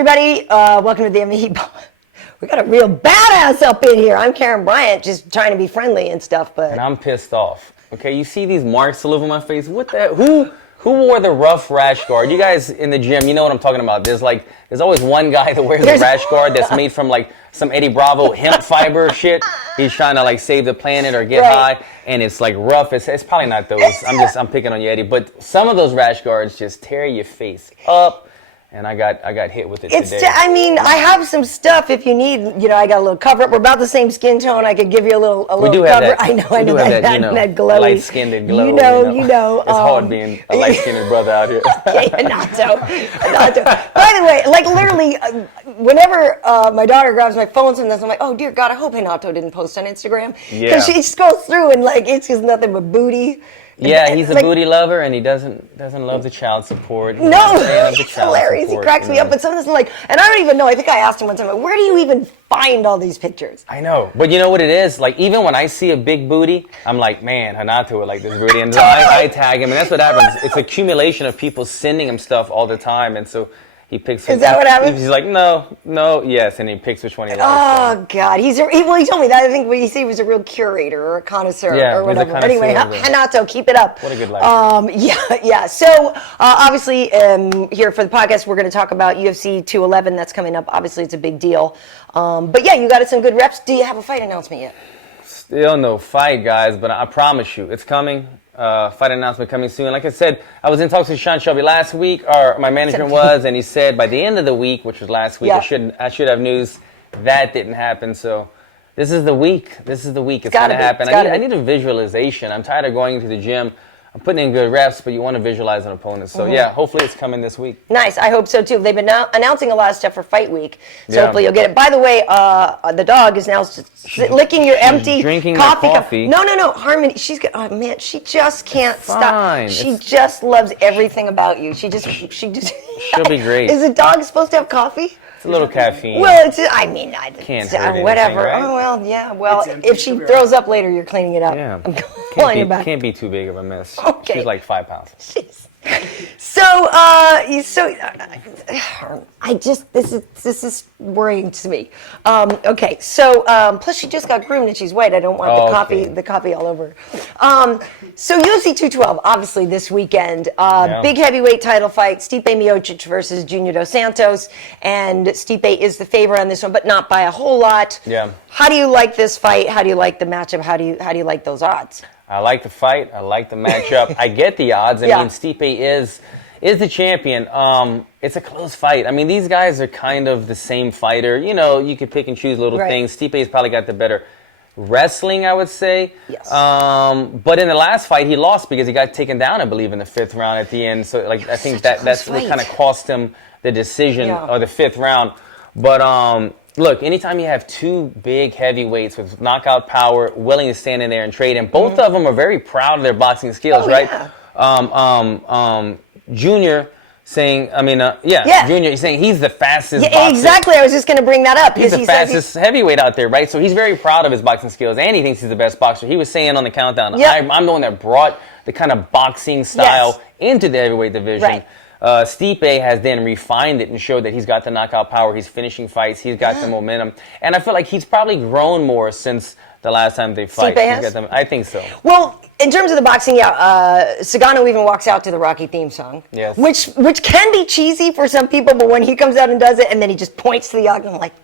everybody. Welcome to the MMA. We got a real badass up in here. I'm Karyn Bryant, just trying to be friendly and stuff, but... And I'm pissed off. Okay, you see these marks all over my face? What the... Who wore the rough rash guard? You guys in the gym, you know what I'm talking about. There's always one guy that wears a rash guard that's made from like some Eddie Bravo hemp fiber shit. He's trying to like save the planet or get high, and it's like rough. It's probably not those. I'm picking on you, Eddie. But some of those rash guards just tear your face up. And I got hit with it today. I have some stuff if you need. You know, I got a little cover up. We're about the same skin tone. I could give you a little cover. We do have that. I know that glowy. Light-skinned and glow. You know. It's hard being a light-skinned brother out here. Okay, not so. By the way, like literally, whenever my daughter grabs my phone, sometimes I'm like, oh dear God, I hope H.E.A.T didn't post on Instagram. Because she scrolls through and like it's just nothing but booty. Yeah, he's a booty lover, and he doesn't love the child support. It's hilarious. He cracks me up, but sometimes I'm like, and I don't even know. I think I asked him one time, like, where do you even find all these pictures? I know, but you know what it is? Like, even when I see a big booty, I'm like, man, H.E.A.T would like this booty, and I tag him, and that's what happens. It's accumulation of people sending him stuff all the time, and so he picks. Is that what happens? He's like, no, yes, and he picks which one he likes. Oh God, he told me that. I think what he said was a real curator or a connoisseur or whatever. Anyway, H.E.A.T, keep it up. What a good life. Yeah. So obviously, here for the podcast, we're going to talk about UFC 211 that's coming up. Obviously, it's a big deal. But yeah, you got some good reps. Do you have a fight announcement yet? Still no fight, guys, but I promise you, it's coming. Fight announcement coming soon. Like I said, I was in talks with Sean Shelby last week, or my management was, and he said by the end of the week, which was last week, I should have news. That didn't happen, so this is the week. It's going to happen. I need a visualization. I'm tired of going to the gym. I'm putting in good reps, but you want to visualize an opponent. So, yeah, hopefully it's coming this week. Nice. I hope so, too. They've been announcing a lot of stuff for Fight Week, so hopefully you'll get it. By the way, the dog is now licking your empty drinking coffee cup. No. Harmony, she just can't stop. She just loves everything about you. She just. She'll be great. Is a dog supposed to have coffee? It's a little caffeine. Well, can't hurt whatever. Anything, right? Oh, well, yeah. Well, if she throws up later, you're cleaning it up. Yeah. I'm can't be too big of a mess. Okay. She's like 5 pounds. Jeez. This is worrying to me. Okay, so plus she just got groomed and she's white. I don't want the coffee all over. So UFC 212, obviously this weekend, big heavyweight title fight, Stipe Miocic versus Junior Dos Santos, and Stipe is the favorite on this one, but not by a whole lot. Yeah. How do you like this fight? How do you like the matchup? How do you like those odds? I like the fight. I like the matchup. I get the odds. I mean, Stipe is the champion. It's a close fight. I mean, these guys are kind of the same fighter. You know, you could pick and choose little things. Stipe's probably got the better wrestling, I would say. Yes. But in the last fight, he lost because he got taken down, I believe, in the 5th round at the end. So, like, I think that's what kind of cost him the decision or the 5th round. But look, anytime you have two big heavyweights with knockout power, willing to stand in there and trade, and both of them are very proud of their boxing skills, right? Yeah. Junior saying, Junior, he's saying he's the fastest boxer. Exactly. I was just going to bring that up. He's the fastest heavyweight out there, right? So he's very proud of his boxing skills, and he thinks he's the best boxer. He was saying on the countdown, I'm the one that brought the kind of boxing style into the heavyweight division. Right. Stipe has then refined it and showed that he's got the knockout power. He's finishing fights. He's got the momentum. And I feel like he's probably grown more since the last time they fight. I think so. Well, in terms of the boxing, Sagano even walks out to the Rocky theme song. Yes. Which can be cheesy for some people, but when he comes out and does it, and then he just points to the octagon, I'm like...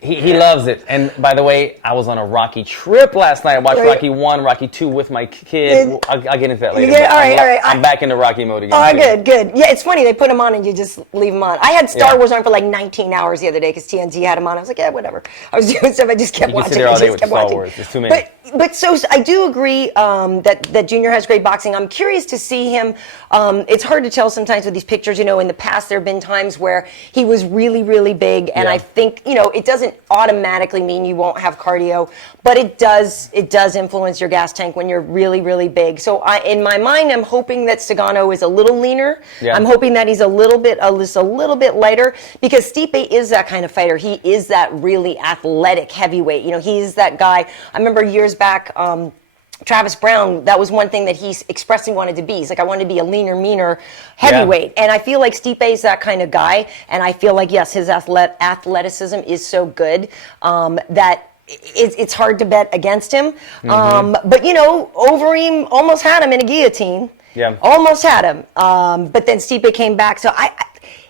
He loves it. And by the way, I was on a Rocky trip last night. I watched Rocky 1, Rocky 2 with my kid. I'll get into that later. All right. I'm back into Rocky mode again. Oh, good. Yeah, it's funny. They put him on and you just leave him on. I had Star Wars on for like 19 hours the other day because TNT had him on. I was like, yeah, whatever. I was doing stuff. I just kept watching. You can sit there all day with Star Wars. There's too many. But so I do agree that Junior has great boxing. I'm curious to see him. It's hard to tell sometimes with these pictures. You know, in the past there have been times where he was really, really big, and I think it doesn't automatically mean you won't have cardio, but it does influence your gas tank when you're really, really big. So in my mind, I'm hoping that Sagano is a little leaner. Yeah. I'm hoping that he's a little bit lighter because Stipe is that kind of fighter. He is that really athletic heavyweight. He's that guy. I remember years back Travis Brown, that was one thing that he expressly wanted to be. He's like, I want to be a leaner, meaner heavyweight. And I feel like Stipe is that kind of guy. And I feel like, yes, his athleticism is so good that it's hard to bet against him. But, you know, Overeem almost had him in a guillotine. Yeah. Almost had him. But then Stipe came back. So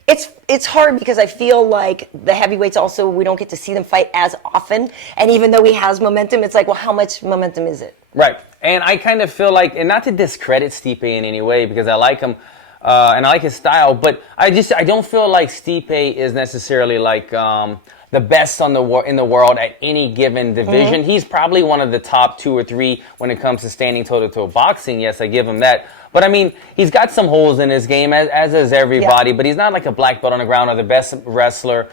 it's hard because I feel like the heavyweights also, we don't get to see them fight as often. And even though he has momentum, it's like, well, how much momentum is it? Right. And I kind of feel like, and not to discredit Stipe in any way, because I like him and I like his style, but I don't feel like Stipe is necessarily like the best in the world at any given division. He's probably one of the top 2 or 3 when it comes to standing toe-to-toe boxing. Yes, I give him that. But I mean, he's got some holes in his game, as does everybody, but he's not like a black belt on the ground or the best wrestler.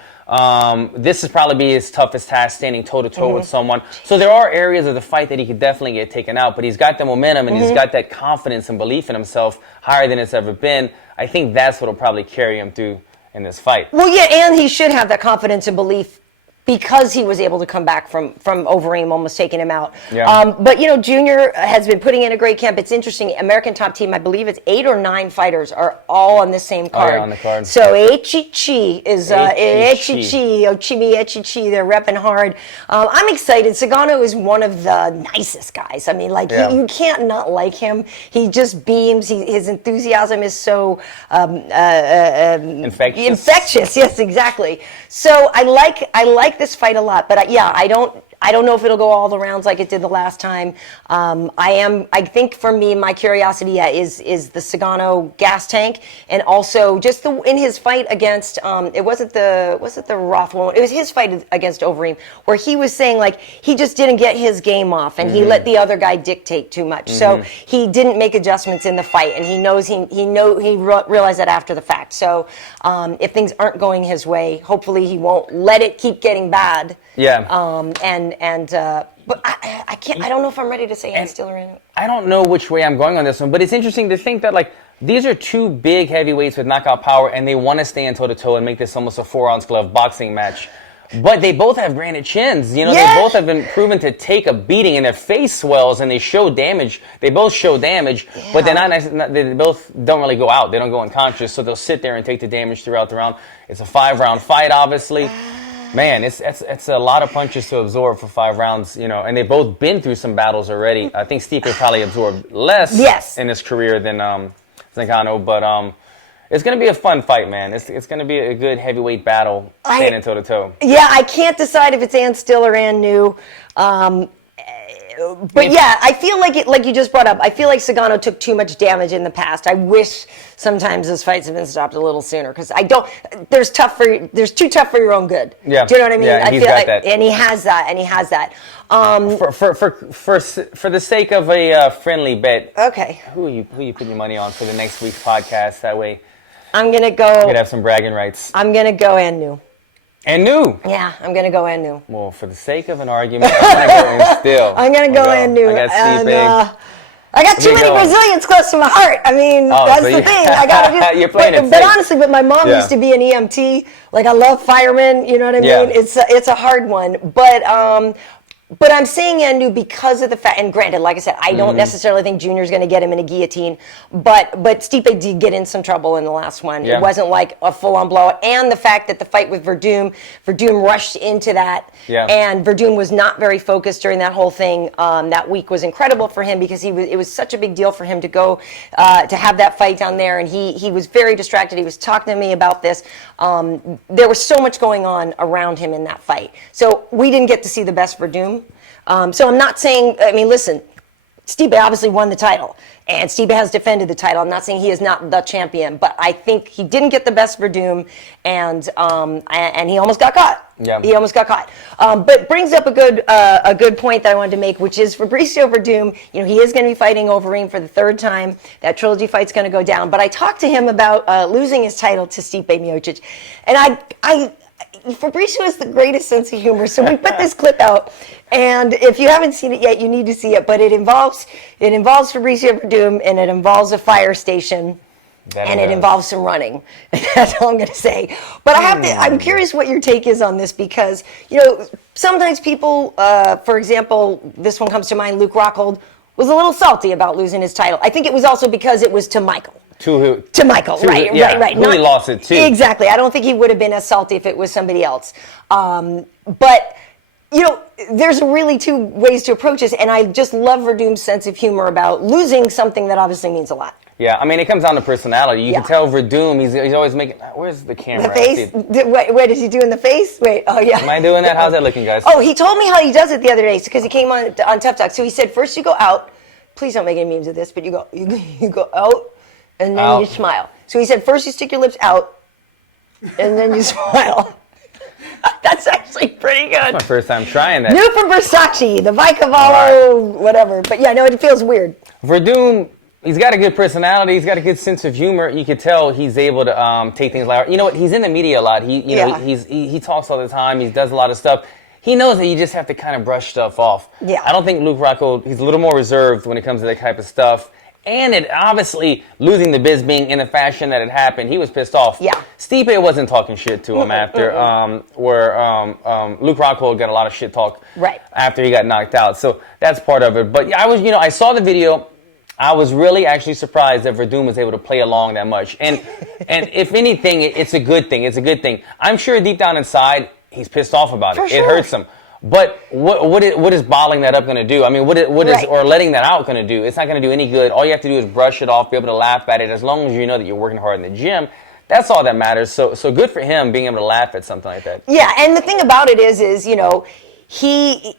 This is probably his toughest task, standing toe-to-toe with someone. So there are areas of the fight that he could definitely get taken out, but he's got the momentum and he's got that confidence and belief in himself higher than it's ever been. I think that's what will probably carry him through in this fight. Well, yeah, and he should have that confidence and belief because he was able to come back from Overeem almost taking him out. Yeah. But, you know, Junior has been putting in a great camp. It's interesting. American Top Team, I believe it's 8 or 9 fighters are all on the same card. Oh, yeah, on the card. So H.E.A.T is H.E.A.T. Ochimi, they're repping hard. I'm excited. Sagano is one of the nicest guys. I mean, like, you can't not like him. He just beams. His enthusiasm is so infectious. Yes, exactly. So I like this fight a lot, but I don't know if it'll go all the rounds like it did the last time. I think for me, my curiosity is the Sagano gas tank, and also just in his fight against was it the Roth one? It was his fight against Overeem, where he was saying like he just didn't get his game off, and he let the other guy dictate too much. So he didn't make adjustments in the fight, and he realized that after the fact. So if things aren't going his way, hopefully he won't let it keep getting bad. Yeah. But I can't. I don't know if I'm ready to say still or in. I don't know which way I'm going on this one, but it's interesting to think that like these are 2 big heavyweights with knockout power, and they want to stand toe to toe and make this almost a 4-ounce glove boxing match. But they both have granite chins. You know, they both have been proven to take a beating, and their face swells, and they show damage. They both show damage, but they both don't really go out. They don't go unconscious, so they'll sit there and take the damage throughout the round. It's a 5-round fight, obviously. Man, it's a lot of punches to absorb for 5 rounds, you know, and they've both been through some battles already. I think Stipe probably absorbed less in his career than Zingano, but it's going to be a fun fight, man. It's going to be a good heavyweight battle, standing toe-to-toe. Yeah, I can't decide if it's Ann Still or Ann New. But yeah, I feel like you just brought up, I feel like Sagano took too much damage in the past. I wish sometimes those fights have been stopped a little sooner, because there's too tough for your own good. Yeah. Do you know what I mean? Yeah, I he's feel got that. And he has that. For the sake of a friendly bet, okay, who are you putting your money on for the next week's podcast? That way, I'm gonna have some bragging rights. I'm gonna go Ann New. And New. Yeah, I'm going to go Ann New. Well, for the sake of an argument, I'm going to go Ann Still. I'm going to go Ann New. I got Stipe. I got too many Brazilians close to my heart. I mean, that's the thing. I got to do. You're playing it safe. But honestly, my mom used to be an EMT. Like, I love firemen. You know what I mean? It's a hard one. But I'm saying Ann New because of the fact, and granted, like I said, I don't necessarily think Junior's going to get him in a guillotine, but Stipe did get in some trouble in the last one. It wasn't like a full-on blowout, and the fact that the fight with Werdum rushed into that, and Werdum was not very focused during that whole thing. That week was incredible for him because it was such a big deal for him to go to have that fight down there, and he was very distracted. He was talking to me about this. There was so much going on around him in that fight, so we didn't get to see the best Werdum. So I'm not saying, I mean, listen, Stipe obviously won the title, and Stipe has defended the title. I'm not saying he is not the champion, but I think he didn't get the best Werdum, and he almost got caught. Yeah. He almost got caught. But brings up a good point that I wanted to make, which is Fabricio Werdum. You know, he is going to be fighting Overeem for the 3rd time. That trilogy fight's going to go down. But I talked to him about losing his title to Stipe Miocic, and Fabricio has the greatest sense of humor, so we put this clip out, and if you haven't seen it yet, you need to see it. But it involves Fabricio Werdum, and it involves a fire station, it involves some running. That's all I'm going to say. But I'm curious what your take is on this, because sometimes people, for example, this one comes to mind, Luke Rockhold was a little salty about losing his title. I think it was also because it was to Michael. To Michael, right. Who he lost it to. Exactly. I don't think he would have been as salty if it was somebody else. But, you know, there's really two ways to approach this, and I just love Werdum's sense of humor about losing something that obviously means a lot. Yeah, I mean, it comes down to personality. You can tell Werdum, he's always making, where's the camera? The face? Wait, is he doing the face? Wait, oh yeah. Am I doing that? How's that looking, guys? Oh, he told me how he does it the other day, because he came on Tough Talk. So he said, first you go out, please don't make any memes of this, but you go out, and then you smile. So he said, first you stick your lips out, and then you smile. That's actually pretty good. That's my first time trying that. New from Versace, the Vicavallo, whatever. But yeah, no, it feels weird. Werdum, he's got a good personality. He's got a good sense of humor. You could tell he's able to take things like, you know what? He's in the media a lot. He talks all the time. He does a lot of stuff. He knows that you just have to kind of brush stuff off. Yeah. I don't think Luke Rockhold, he's a little more reserved when it comes to that type of stuff. And it obviously, losing the biz being in the fashion that it happened, he was pissed off. Yeah. Stipe wasn't talking shit to him after, where Luke Rockhold got a lot of shit talk after he got knocked out. So that's part of it. But yeah, I saw the video. I was really actually surprised that Werdum was able to play along that much. And if anything, it's a good thing. It's a good thing. I'm sure deep down inside, he's pissed off about it. It hurts him. But what is bottling that up going to do? I mean, what is or letting that out going to do? It's not going to do any good. All you have to do is brush it off, be able to laugh at it. As long as you know that you're working hard in the gym, that's all that matters. So good for him being able to laugh at something like that. Yeah, and the thing about it is you know, he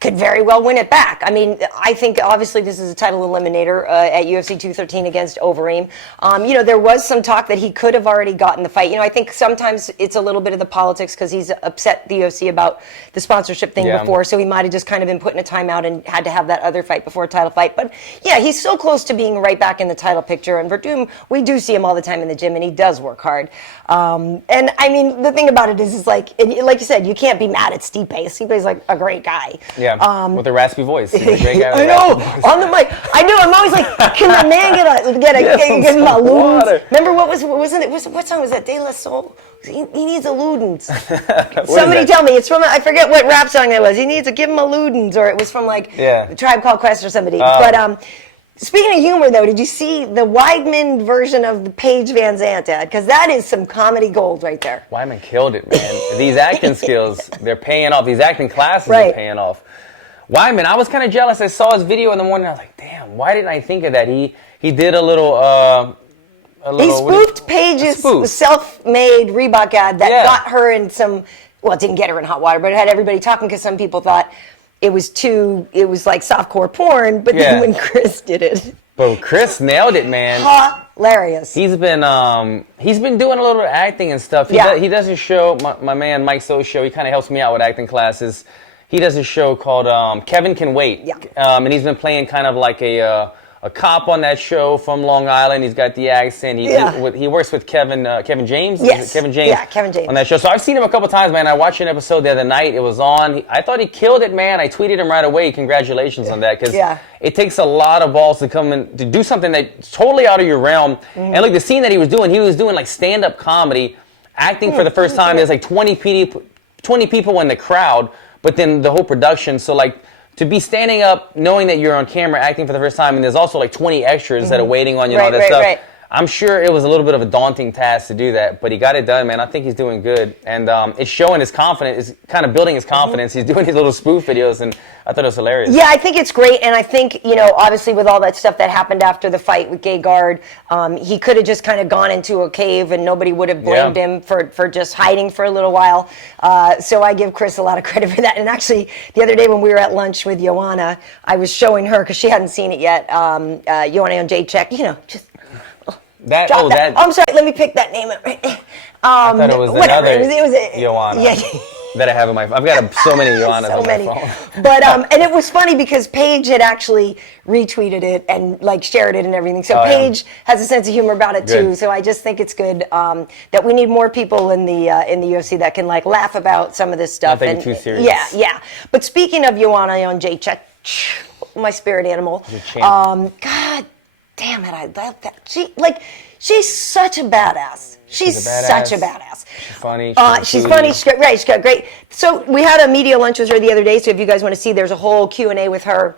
could very well win it back. I mean, I think obviously this is a title eliminator at UFC 213 against Overeem. You know, there was some talk that he could have already gotten the fight. You know, I think sometimes it's a little bit of the politics because he's upset the UFC about the sponsorship thing before, so he might have just kind of been put in a timeout and had to have that other fight before a title fight. But yeah, he's so close to being right back in the title picture. And Werdum, we do see him all the time in the gym, and he does work hard. And I mean, the thing about it is like you said, you can't be mad at Stipe. Stipe's like a great guy. Yeah. With a raspy voice. He's a great guy with I know. On the mic. I do. I'm always like, can the man get my Ludens? Remember what song was that? De La Soul? He needs a Ludens. Somebody tell me. It's from, I forget what rap song it was. He needs to give him a Ludens, or it was from like the Tribe Called Quest or somebody. But speaking of humor, though, did you see the Weidman version of the Paige Van Zandt ad? Because that is some comedy gold right there. Weidman killed it, man. These acting skills, they're paying off. These acting classes are paying off. Weidman, I was kind of jealous. I saw his video in the morning. I was like, damn, why didn't I think of that? He did a little... he spoofed Paige's self-made Reebok ad that got her in some... Well, it didn't get her in hot water, but it had everybody talking because some people thought it was like softcore porn, but then when Chris did it... But Chris nailed it, man. Hilarious. He's been doing a little bit of acting and stuff. He does a show, my man Mike So's show. He kind of helps me out with acting classes. He does a show called Kevin Can Wait. Yeah. And he's been playing kind of like a cop on that show from Long Island. He's got the accent. He works with Kevin James. Yes. Kevin James. Yeah, Kevin James. On that show. So I've seen him a couple times, man. I watched an episode the other night. It was on. I thought he killed it, man. I tweeted him right away. Congratulations on that. Because it takes a lot of balls to come in to do something that's totally out of your realm. And look, the scene that he was doing like stand-up comedy, acting for the first time. There's like 20 people in the crowd. But then the whole production, so like to be standing up, knowing that you're on camera, acting for the first time, and there's also like 20 extras that are waiting on you and all that stuff. Right. I'm sure it was a little bit of a daunting task to do that, but he got it done, man. I think he's doing good. And it's showing his confidence, it's kind of building his confidence. He's doing these little spoof videos, and I thought it was hilarious. Yeah, I think it's great. And I think, you know, obviously with all that stuff that happened after the fight with Gegard, he could have just kind of gone into a cave and nobody would have blamed him for just hiding for a little while. So I give Chris a lot of credit for that. And actually, the other day when we were at lunch with Joanna, I was showing her, because she hadn't seen it yet, Joanna and Jedrzejczyk, you know, just... I'm sorry, let me pick that name up right there. I thought it was another Joanna that I have in my phone. I've got so many Joannas on my phone. But, and it was funny because Paige had actually retweeted it and like shared it and everything. So Paige has a sense of humor about it too. So I just think it's good that we need more people in the UFC that can like laugh about some of this stuff. Not too serious. Yeah. But speaking of Joanna and Jedrzejczyk, my spirit animal, God damn it, I love that. She's such a badass. She's such a badass. She's funny. She's funny. She's great. So we had a media lunch with her the other day. So if you guys want to see, there's a whole Q&A with her.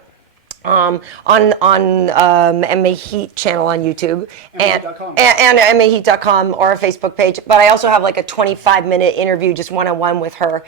on MMA Heat channel on YouTube and MMAHeat.com or our Facebook page. But I also have like a 25-minute interview, just one-on-one with her.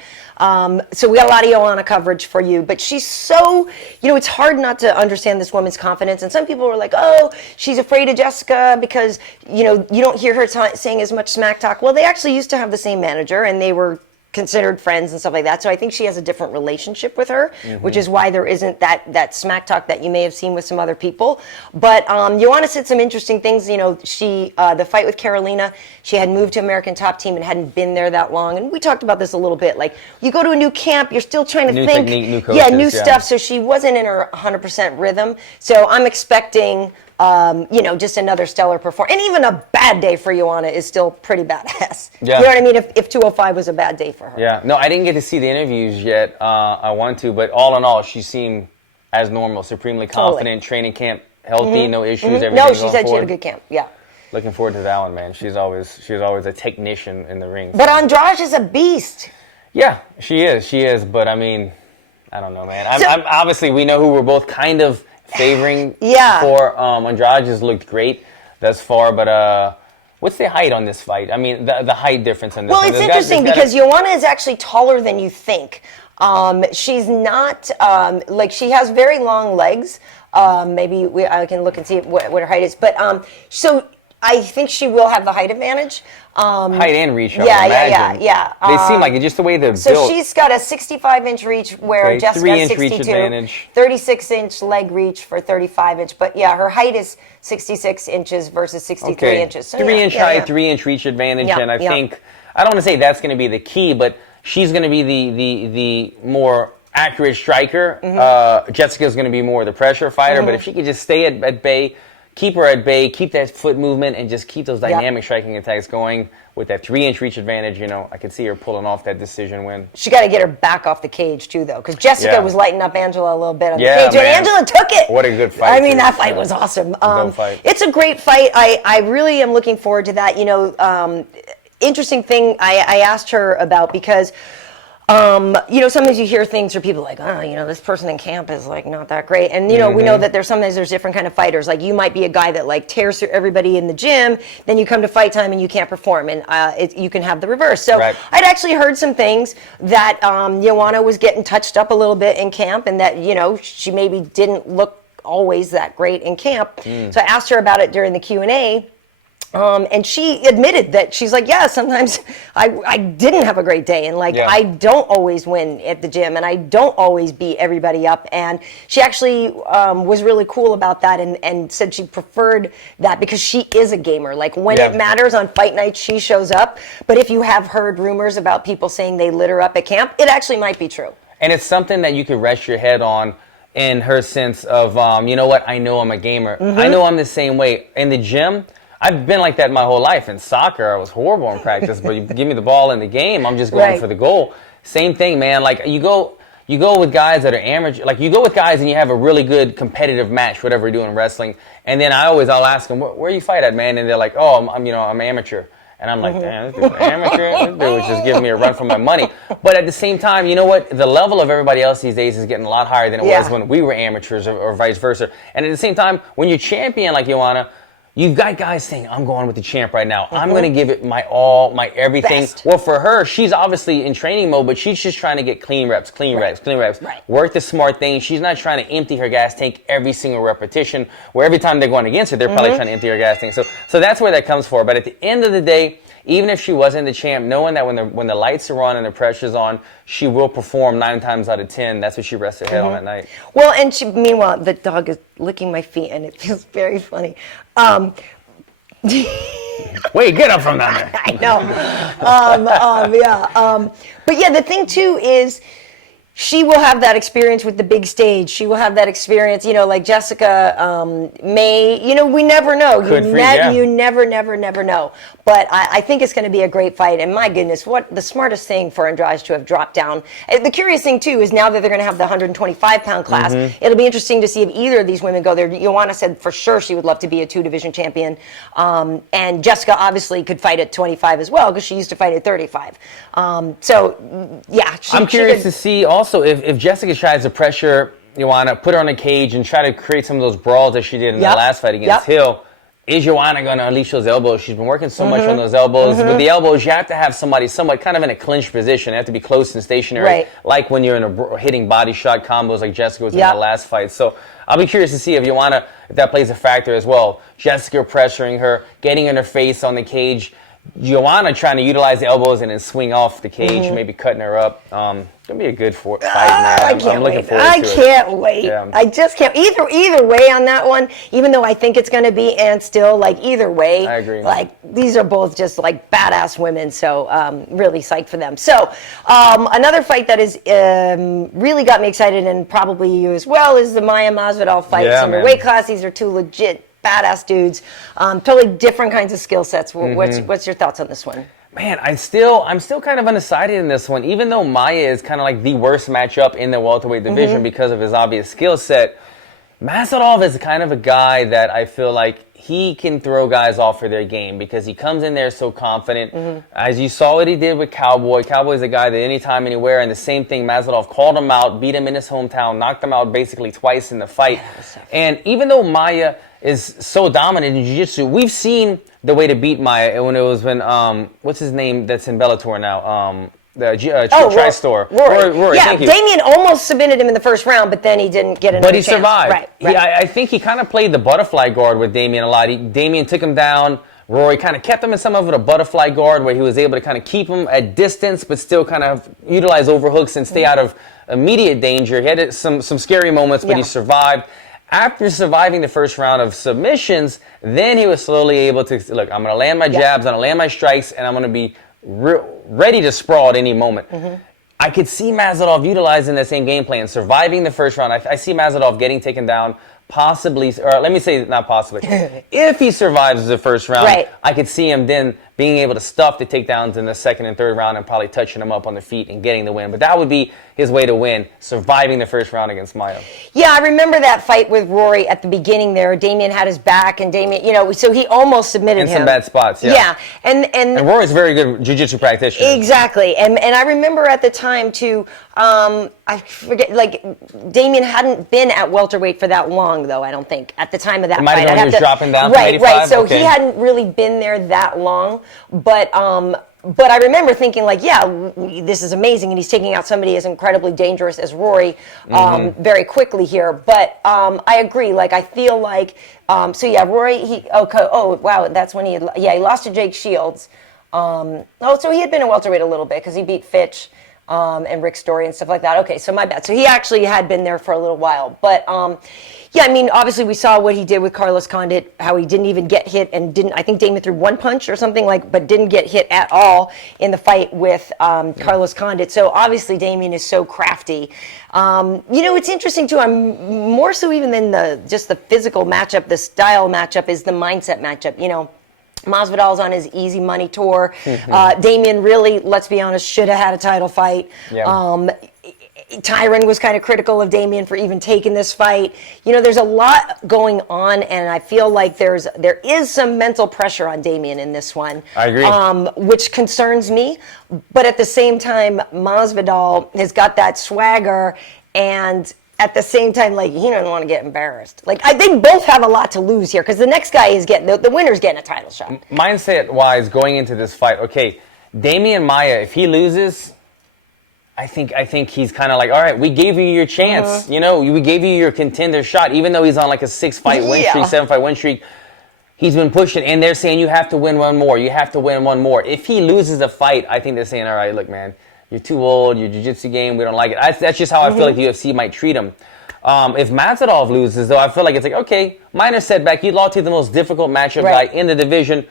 So we got a lot of Joanna coverage for you. But she's so, it's hard not to understand this woman's confidence. And some people were like, oh, she's afraid of Jessica because, you don't hear her saying as much smack talk. Well, they actually used to have the same manager, and they were considered friends and stuff like that. So I think she has a different relationship with her, which is why there isn't that smack talk that you may have seen with some other people. But Joanna said some interesting things. She the fight with Carolina, she had moved to American Top Team and hadn't been there that long. And we talked about this a little bit. Like, you go to a new camp, you're still trying to new think. Technique, new coaches, new stuff. So she wasn't in her 100% rhythm. So I'm expecting just another stellar performance. And even a bad day for Joanna is still pretty badass. Yeah. You know what I mean? If 205 was a bad day for her. Yeah. No, I didn't get to see the interviews yet. I want to, but all in all, she seemed as normal, supremely confident, training camp, healthy, no issues, everything No, she said forward. she had a good camp. Yeah. Looking forward to that one, man. She's always a technician in the ring. But Andrade is a beast. Yeah, she is. But I mean, I don't know, man. I'm obviously, we know who we're both kind of favoring for. Andrade has looked great thus far, but what's the height on this fight? I mean, the height difference in this one. Well, it's interesting because Joanna is actually taller than you think. She's not, she has very long legs. Maybe I can look and see what her height is. But so I think she will have the height advantage. Height and reach, yeah. They seem like it, just the way they're built. So she's got a 65-inch reach where Jessica has 3-inch 62. reach advantage. 36-inch leg reach for 35-inch. But yeah, her height is 66 inches versus 63 inches. So 3-inch height, 3-inch reach advantage. And I think, I don't want to say that's going to be the key, but she's going to be the more accurate striker. Jessica's going to be more the pressure fighter. But if she could just stay at bay, keep her at bay, keep that foot movement, and just keep those dynamic striking attacks going with that 3-inch reach advantage, I could see her pulling off that decision win. She got to get her back off the cage, too, though, because Jessica was lighting up Angela a little bit on the Yeah, cage, and man. Angela took it. What a good fight. I mean, that fight was awesome. Dope fight. It's a great fight. I really am looking forward to that. Interesting thing I asked her about because sometimes you hear things where people are like, this person in camp is like not that great. And, we know that there's different kind of fighters. Like, you might be a guy that like tears through everybody in the gym, then you come to fight time and you can't perform. And you can have the reverse. So I'd actually heard some things that Joanna was getting touched up a little bit in camp, and that, she maybe didn't look always that great in camp. So I asked her about it during the Q&A. And she admitted that she's like, sometimes I didn't have a great day, and I don't always win at the gym, and I don't always beat everybody up. And she actually was really cool about that, and said she preferred that because she is a gamer. Like, when it matters on fight night, she shows up. But if you have heard rumors about people saying they lit her up at camp, it actually might be true. And it's something that you could rest your head on, in her sense of, you know what, I know I'm a gamer. I know I'm the same way. In the gym, I've been like that my whole life. In soccer, I was horrible in practice, but you give me the ball in the game, I'm just going for the goal. Same thing, man. Like, you go with guys that are amateur. Like, you go with guys and you have a really good competitive match, whatever you do in wrestling. And then I'll ask them, where you fight at, man? And they're like, oh, I'm amateur. And I'm like, damn, this dude's amateur. This dude was just giving me a run for my money. But at the same time, you know what? The level of everybody else these days is getting a lot higher than it was when we were amateurs, or vice versa. And at the same time, when you're champion like Joanna, you've got guys saying, I'm going with the champ right now. I'm going to give it my all, my everything. Best. Well, for her, she's obviously in training mode, but she's just trying to get clean reps. Work the smart thing. She's not trying to empty her gas tank every single repetition, where every time they're going against her, they're probably trying to empty her gas tank. So that's where that comes for. But at the end of the day, even if she wasn't the champ, knowing that when the lights are on and the pressure's on, she will perform 9 times out of 10. That's what she rests her head on at night. Well, and meanwhile, the dog is licking my feet, and it feels very funny. Wait, get up from down there. I know. But yeah, the thing too is, she will have that experience with the big stage. She will have that experience, like Jessica may, we never know. You never know. But I think it's going to be a great fight. And my goodness, what the smartest thing for Andrade to have dropped down. The curious thing, too, is now that they're going to have the 125-pound class, it'll be interesting to see if either of these women go there. Joanna said for sure she would love to be a 2-division champion. And Jessica obviously could fight at 25 as well, because she used to fight at 35. I'm curious to see also if Jessica tries to pressure Joanna, put her on a cage and try to create some of those brawls that she did in the last fight against Hill. Is Joanna going to unleash those elbows? She's been working so much on those elbows. With the elbows, you have to have somebody somewhat kind of in a clinch position. You have to be close and stationary, like when you're in hitting body shot combos like Jessica was in the last fight. So I'll be curious to see if Joanna, if that plays a factor as well. Jessica pressuring her, getting in her face on the cage. Joanna trying to utilize the elbows and then swing off the cage, maybe cutting her up. Gonna be a good fight, man. I'm looking forward to it. I can't wait. Yeah. I just can't. Either way on that one, even though I think it's going to be, and still, like, either way. I agree. Like, these are both just, like, badass women, so really psyched for them. So, another fight that is really got me excited, and probably you as well, is the Maia Masvidal fight. In the weight class, these are two legit badass dudes. Totally different kinds of skill sets. What's your thoughts on this one? Man, I'm still kind of undecided in this one. Even though Maia is kind of like the worst matchup in the welterweight division because of his obvious skill set, Masvidal is kind of a guy that I feel like he can throw guys off for their game because he comes in there so confident. As you saw what he did with Cowboy. Cowboy's a guy that anytime, anywhere, and the same thing, Masvidal called him out, beat him in his hometown, knocked him out basically twice in the fight. And even though Maia is so dominant in jiu-jitsu, we've seen the way to beat Maia when what's his name that's in Bellator now? TriStar. Rory. Yeah, Demian almost submitted him in the first round, but then he didn't get another chance. But he survived. Right. I think he kind of played the butterfly guard with Demian a lot. Demian took him down. Rory kind of kept him in some of a butterfly guard where he was able to kind of keep him at distance, but still kind of utilize overhooks and stay out of immediate danger. He had some scary moments, but he survived. After surviving the first round of submissions, then he was slowly able to, look, I'm going to land my jabs, I'm going to land my strikes, and I'm going to be ready to sprawl at any moment. I could see Masvidal utilizing the same game plan, surviving the first round. I see Masvidal getting taken down, possibly, or let me say not possibly. If he survives the first round, I could see him then being able to stuff the takedowns in the second and third round and probably touching him up on the feet and getting the win. But that would be his way to win, surviving the first round against Maia. Yeah, I remember that fight with Rory at the beginning there. Demian had his back, and Demian, so he almost submitted him. In some bad spots, and Rory's a very good jiu-jitsu practitioner. Exactly. And I remember at the time, too, I forget, like, Demian hadn't been at welterweight for that long, though, I don't think, at the time of that fight. He was dropping down from 85? Right, so he hadn't really been there that long, but I remember thinking, like, this is amazing, and he's taking out somebody as incredibly dangerous as Rory very quickly here. But I agree. Like, I feel like, Rory, that's when he lost to Jake Shields. So he had been a welterweight a little bit because he beat Fitch and Rick Story and stuff like that. Okay, so my bad. So he actually had been there for a little while. But, obviously we saw what he did with Carlos Condit, how he didn't even get hit I think Demian threw one punch or something, but didn't get hit at all in the fight with Carlos Condit. So obviously Demian is so crafty. It's interesting too, I'm more so even than just the physical matchup, the style matchup is the mindset matchup, Masvidal's on his easy money tour. Demian really, let's be honest, should have had a title fight. Tyron was kind of critical of Demian for even taking this fight. There's a lot going on, and I feel like there is some mental pressure on Demian in this one. I agree. Which concerns me. But at the same time, Masvidal has got that swagger, and at the same time, like, he doesn't want to get embarrassed. Like, I think both have a lot to lose here because the next guy is the winner's getting a title shot. Mindset-wise, going into this fight, okay, Demian Maia, if he loses, I think he's kind of like, all right, we gave you your chance. We gave you your contender shot, even though he's on like a 6-fight win streak, 7-fight win streak. He's been pushing, and they're saying you have to win one more. You have to win one more. If he loses a fight, I think they're saying, all right, look, man, you're too old, your jiu-jitsu game, we don't like it. That's just how I feel like the UFC might treat him. If Masvidal loses, though, I feel like it's like, okay, minor setback. You lost to the most difficult matchup guy in the division.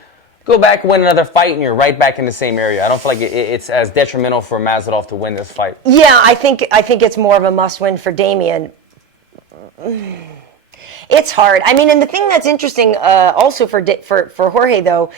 Go back, win another fight, and you're right back in the same area. I don't feel like it's as detrimental for Masvidal to win this fight. Yeah, I think it's more of a must-win for Demian. It's hard. I mean, and the thing that's interesting also for Jorge, though,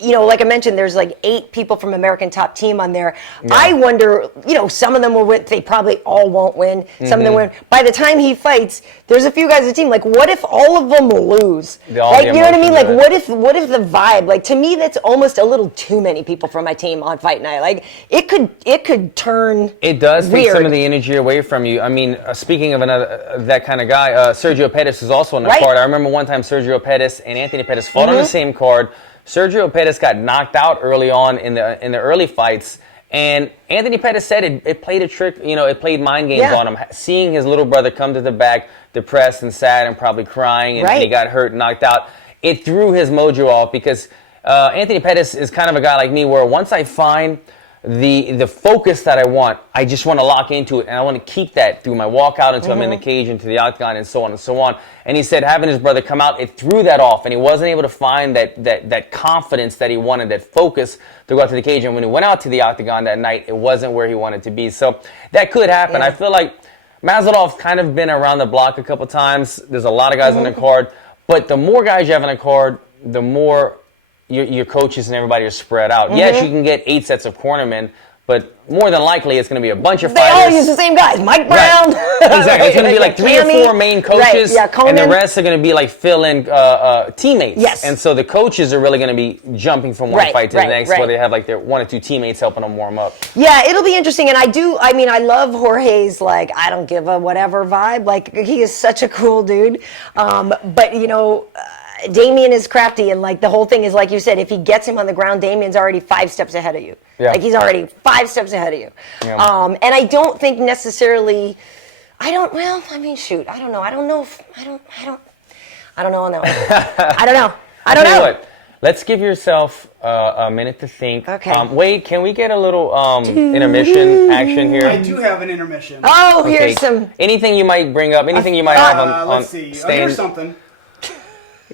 like I mentioned, there's like 8 people from American Top Team on there. Yeah. I wonder, some of them will win. They probably all won't win. Some of them win. By the time he fights, there's a few guys on the team. Like, what if all of them lose? Like, you know what I mean? Like, what if the vibe? Like, to me, that's almost a little too many people from my team on fight night. Like, it could turn. It does take some of the energy away from you. I mean, speaking of another that kind of guy, Sergio Pettis is also on the card. I remember one time Sergio Pettis and Anthony Pettis fought on the same card. Sergio Pettis got knocked out early on in the early fights, and Anthony Pettis said it played a trick. It played mind games on him. Seeing his little brother come to the back, depressed and sad and probably crying, and he got hurt and knocked out. It threw his mojo off because Anthony Pettis is kind of a guy like me where once I find the focus that I want, I just want to lock into it, and I want to keep that through my walkout until I'm in the cage, into the octagon, and so on and so on. And he said having his brother come out, it threw that off, and he wasn't able to find that confidence that he wanted, that focus to go out to the cage. And when he went out to the octagon that night, it wasn't where he wanted to be. So that could happen. I feel like Masvidal's kind of been around the block a couple times. There's a lot of guys on the card, but the more guys you have on the card, the more your coaches and everybody are spread out. Yes, you can get 8 sets of cornermen, but more than likely it's going to be a bunch of fighters. They all use the same guys. Mike Brown. Exactly. It's going to be like 3 or 4 main coaches, and the rest are going to be like fill-in teammates. Yes. And so the coaches are really going to be jumping from one fight to the next, where they have like their 1 or 2 teammates helping them warm up. Yeah, it'll be interesting. And I love Jorge's like, I don't give a whatever vibe. Like, he is such a cool dude. But, Demian is crafty, and like the whole thing is like you said, if he gets him on the ground, Damian's already 5 steps ahead of you. Yeah. Like, he's already 5 steps ahead of you. Yeah. And I don't think necessarily, I don't know on that one. I don't know. What? Let's give yourself a minute to think. Okay. Wade, can we get a little intermission action here? I do have an intermission. Oh, here's some. Anything you might bring up, anything you might have on let's see. Here's something.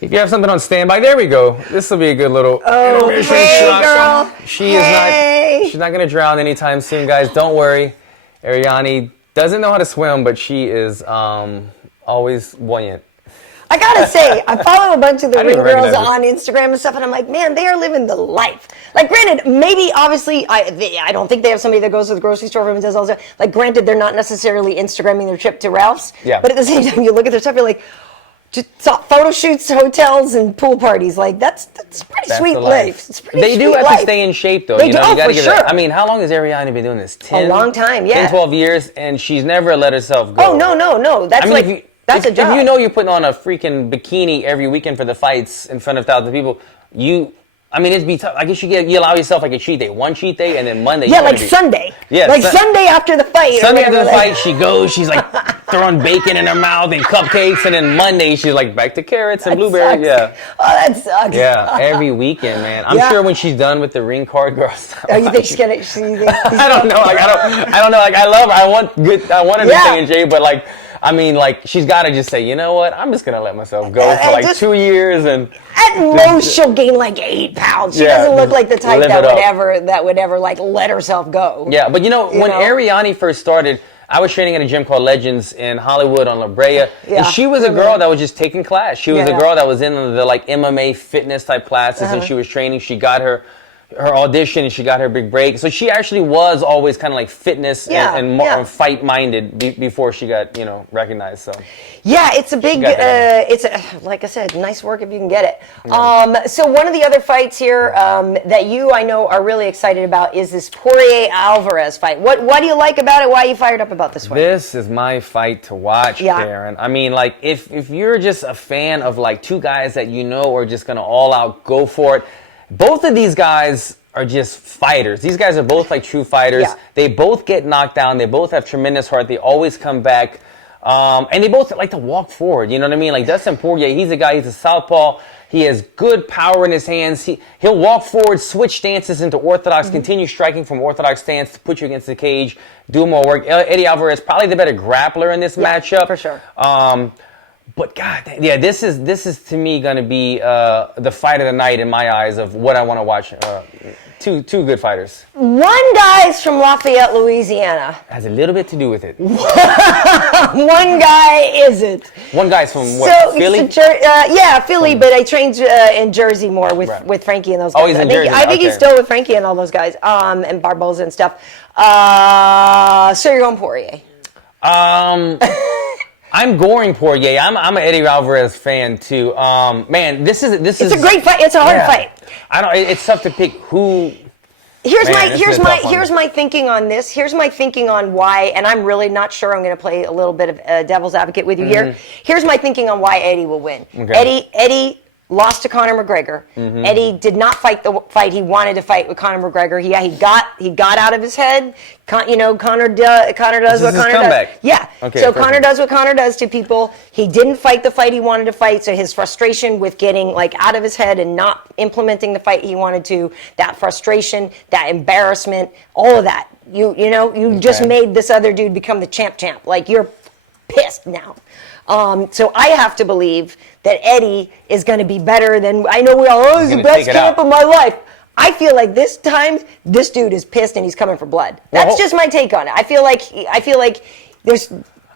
If you have something on standby, there we go. This will be a good little intermission girl. She's not going to drown anytime soon, guys. Don't worry. Ariane doesn't know how to swim, but she is always buoyant. I gotta say, I follow a bunch of the ring girls on Instagram and stuff, and I'm like, man, they are living the life. Like, granted, maybe, obviously, I don't think they have somebody that goes to the grocery store and does all that. Like, granted, they're not necessarily Instagramming their trip to Ralph's. Yeah. But at the same time, you look at their stuff, you're like, just photo shoots, hotels, and pool parties. Like, that's pretty sweet life. It's pretty they do have to stay in shape, though. They do, you gotta for sure. I mean, how long has Ariane been doing this? A long time, yeah. 10, 12 years, and she's never let herself go. Oh, no. That's a job. If you know you're putting on a freaking bikini every weekend for the fights in front of thousands of people, it'd be tough. I guess you allow yourself like a cheat day. One cheat day, and then Monday. Yeah, like Sunday. Yeah, like Sunday after the fight. Sunday after the fight, she goes. She's like throwing bacon in her mouth and cupcakes, and then Monday she's like back to carrots and blueberries. Yeah. Oh, that sucks. Yeah, every weekend, man. I'm sure when she's done with the ring card, girls. Oh, you think she's gonna? I don't know. Like I don't know. Like I want her to stay in shape, but like. I mean, like, she's got to just say, you know what? I'm just going to let myself go for like 2 years. And at most, she'll gain like 8 pounds. She doesn't look like the type that would ever like let herself go. Yeah, but when Ariane first started, I was training at a gym called Legends in Hollywood on La Brea. And she was a girl that was just taking class. She was a girl that was in the like MMA fitness type classes, and she was training. She got her audition, and she got her big break. So she actually was always kind of like fitness and fight minded before she got recognized. So it's a big like I said, nice work if you can get it. So one of the other fights here that I know are really excited about is this Poirier Alvarez fight. What do you like about it? Why are you fired up about this one? This is my fight to watch, Karyn. I mean, like if you're just a fan of like 2 guys that are just gonna all out go for it. Both of these guys are just fighters. These guys are both like true fighters. Yeah. They both get knocked down. They both have tremendous heart. They always come back. And they both like to walk forward. You know what I mean? Like Dustin Poirier, he's a southpaw. He has good power in his hands. He'll walk forward, switch stances into orthodox, continue striking from orthodox stance to put you against the cage, do more work. Eddie Alvarez, probably the better grappler in this matchup. For sure. But God, this is to me going to be the fight of the night in my eyes of what I want to watch Two good fighters. One guy's from Lafayette, Louisiana. Has a little bit to do with it. One guy isn't. One guy's from what, Philly? Philly, but I trained in Jersey more with Frankie and those guys. Oh, he's in Jersey. I think he's still with Frankie and all those guys, and Barboza and stuff. So you're going Poirier. I'm going Poirier. I'm an Eddie Alvarez fan too. Man, this is It's a great fight. It's a hard fight. It's tough to pick who. Here's my thinking on this. Here's my thinking on why, and I'm really not sure. I'm going to play a little bit of devil's advocate with you here. Here's my thinking on why Eddie will win. Okay. Eddie lost to Conor McGregor. Eddie did not fight the fight he wanted to fight with Conor McGregor. He got out of his head. Conor does what Conor does. Yeah. Okay, so Conor does what Conor does to people. He didn't fight the fight he wanted to fight. So his frustration with getting out of his head and not implementing the fight he wanted to, that frustration, that embarrassment, all of that. You just made this other dude become the champ. You're pissed now. So I have to believe that Eddie is going to be better than, I know he's the best camp of my life. I feel like this time, this dude is pissed and he's coming for blood. That's just my take on it. I feel like there's...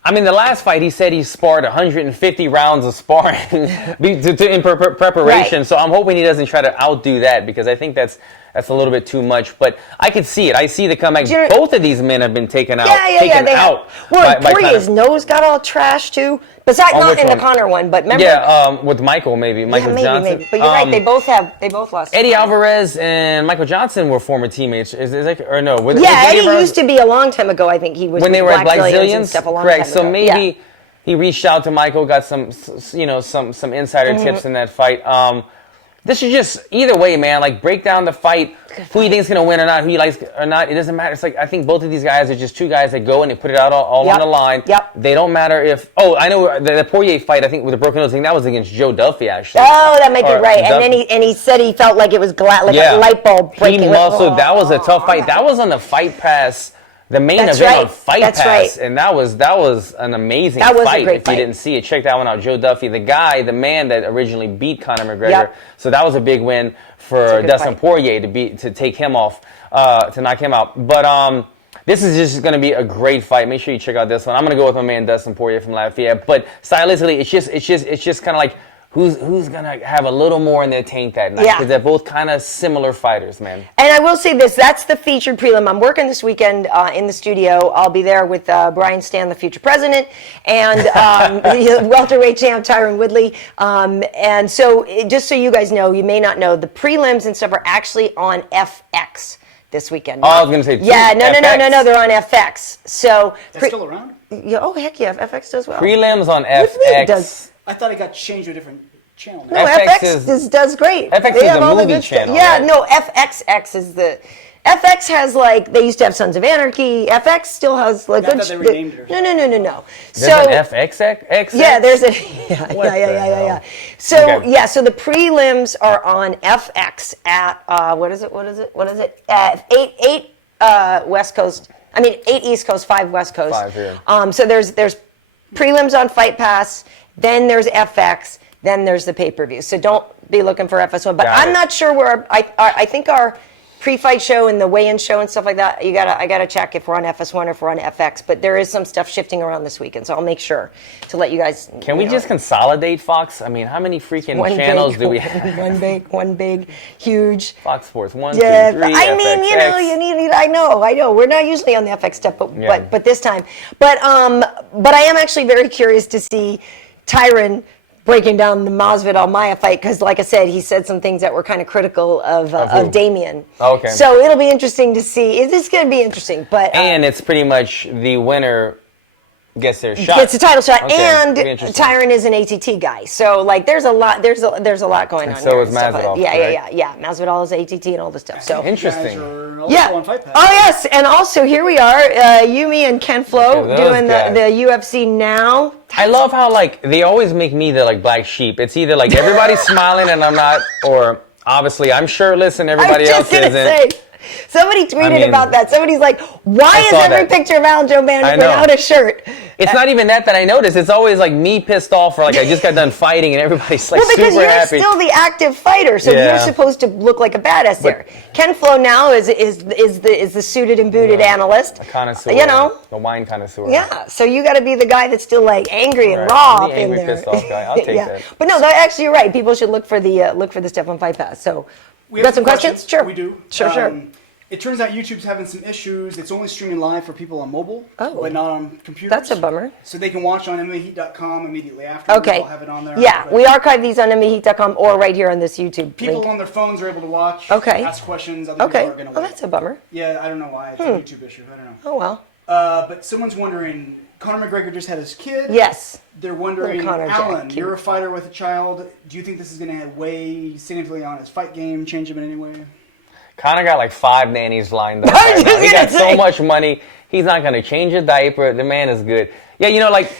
I mean, the last fight, he said he sparred 150 rounds of sparring in preparation. Right. So I'm hoping he doesn't try to outdo that, because I think that's a little bit too much. But I could see it. I see the comeback. Both of these men have been taken out. Well, Poirier's nose got all trashed too. Besides, not in the Conor one, but remember? With Michael maybe. Michael Johnson. Maybe. But you're right. They both lost. Eddie Alvarez and Michael Johnson were former teammates. Or no? Eddie used to be a long time ago. I think he was when they were at Blackzilians and stuff a long correct. Time so ago. Maybe he reached out to Michael, got some insider tips in that fight. This is just, either way, man, break down the fight, who you think is going to win or not, who you like or not. It doesn't matter. It's I think both of these guys are just two guys that go and they put it out all on the line. Yep. They don't matter if, I know the Poirier fight, I think with the broken nose thing, that was against Joe Duffy, actually. Oh, that might be right. And then he said he felt like it was a light bulb breaking. That was a tough fight. That was on the Fight Pass. The main event on Fight Pass, and that was an amazing fight. A great fight. You didn't see it, check that one out. Joe Duffy, the man that originally beat Conor McGregor. Yep. So that was a big win for Dustin Poirier to take him off, to knock him out. But this is just going to be a great fight. Make sure you check out this one. I'm going to go with my man Dustin Poirier from Lafayette. But stylistically, it's just kind of like, who's going to have a little more in their tank that night? Because they're both kind of similar fighters, man. And I will say this, that's the featured prelim. I'm working this weekend in the studio. I'll be there with Bryant Stan, the future president, and the welterweight champ, Tyron Woodley. And so, just so you guys know, you may not know, the prelims and stuff are actually on FX this weekend. Oh, I was going to say no, they're on FX. So that's still around? Heck yeah, FX does well. Prelims on FX. I thought it got changed to a different channel. No, FX does great. FX is a movie channel. Yeah, right? No, FXX is the... FX has they used to have Sons of Anarchy. FX still has I thought they renamed it. No. There's an FXX? Yeah, there's a... Yeah. So, so the prelims are on FX at, what is it? At 8 West Coast... 8 East Coast, 5 West Coast. 5 here. So there's prelims on Fight Pass, then there's FX, then there's the pay-per-view. So don't be looking for FS1. But I'm not sure where I think our pre-fight show and the weigh-in show and stuff like that, I gotta check if we're on FS1 or if we're on FX. But there is some stuff shifting around this weekend, so I'll make sure to let you guys. Can we just consolidate Fox? How many freaking channels do we have? One big, huge. Fox Sports 1, 2, 3. You need. I know. We're not usually on the FX stuff, but this time. But I am actually very curious to see Tyron breaking down the Masvidal Maia fight, because like I said, he said some things that were kind of critical of Demian. Okay. So it'll be interesting to see. It's going to be interesting, but and it's pretty much the winner gets their shot. Gets a title shot, and Tyron is an ATT guy. So there's a lot going on. So is Masvidal. Yeah. Masvidal is ATT and all this stuff. So interesting. On Fight Pass. Oh yes, and also here we are, Yumi and Ken Flo doing the UFC now. I love how they always make me the black sheep. It's either everybody's smiling and I'm not, or obviously I'm shirtless and everybody else isn't. Somebody tweeted about that. Somebody's like, why is every picture of Al Jouban without a shirt? It's not even that I notice. It's always like me pissed off, or like I just got done fighting and everybody's like super happy. Well, because you're still the active fighter, so you're supposed to look like a badass there. Ken Flo now is the suited and booted analyst. A connoisseur. You know, the wine connoisseur. Yeah, so you got to be the guy that's still like angry and raw I'm up the in angry, there. pissed off guy. I'll take that. But no, actually, you're right. People should look for the stuff on Fight Pass. So, We got have some questions? Sure. We do. Sure. It turns out YouTube's having some issues. It's only streaming live for people on mobile, Oh. but not on computers. That's a bummer. So they can watch on MMAHeat.com immediately after. Okay. We'll have it on there. Yeah, But we archive these on MMAHeat.com or right here on this YouTube people link. on their phones are able to watch, ask questions. Other Okay. people are going to Oh, wait. that's a bummer. Yeah, I don't know why. It's a YouTube issue. I don't know. Oh, well. But someone's wondering, Conor McGregor just had his kid. Yes. They're wondering, Little Conor Alan, Jack. you're a fighter with a child. Do you think this is going to weigh significantly on his fight game, change him in any way? Connor got like 5 nannies lined up. I was Right now. just He gonna got say. so much money. He's not going to change a diaper. The man is good. Yeah, you know, like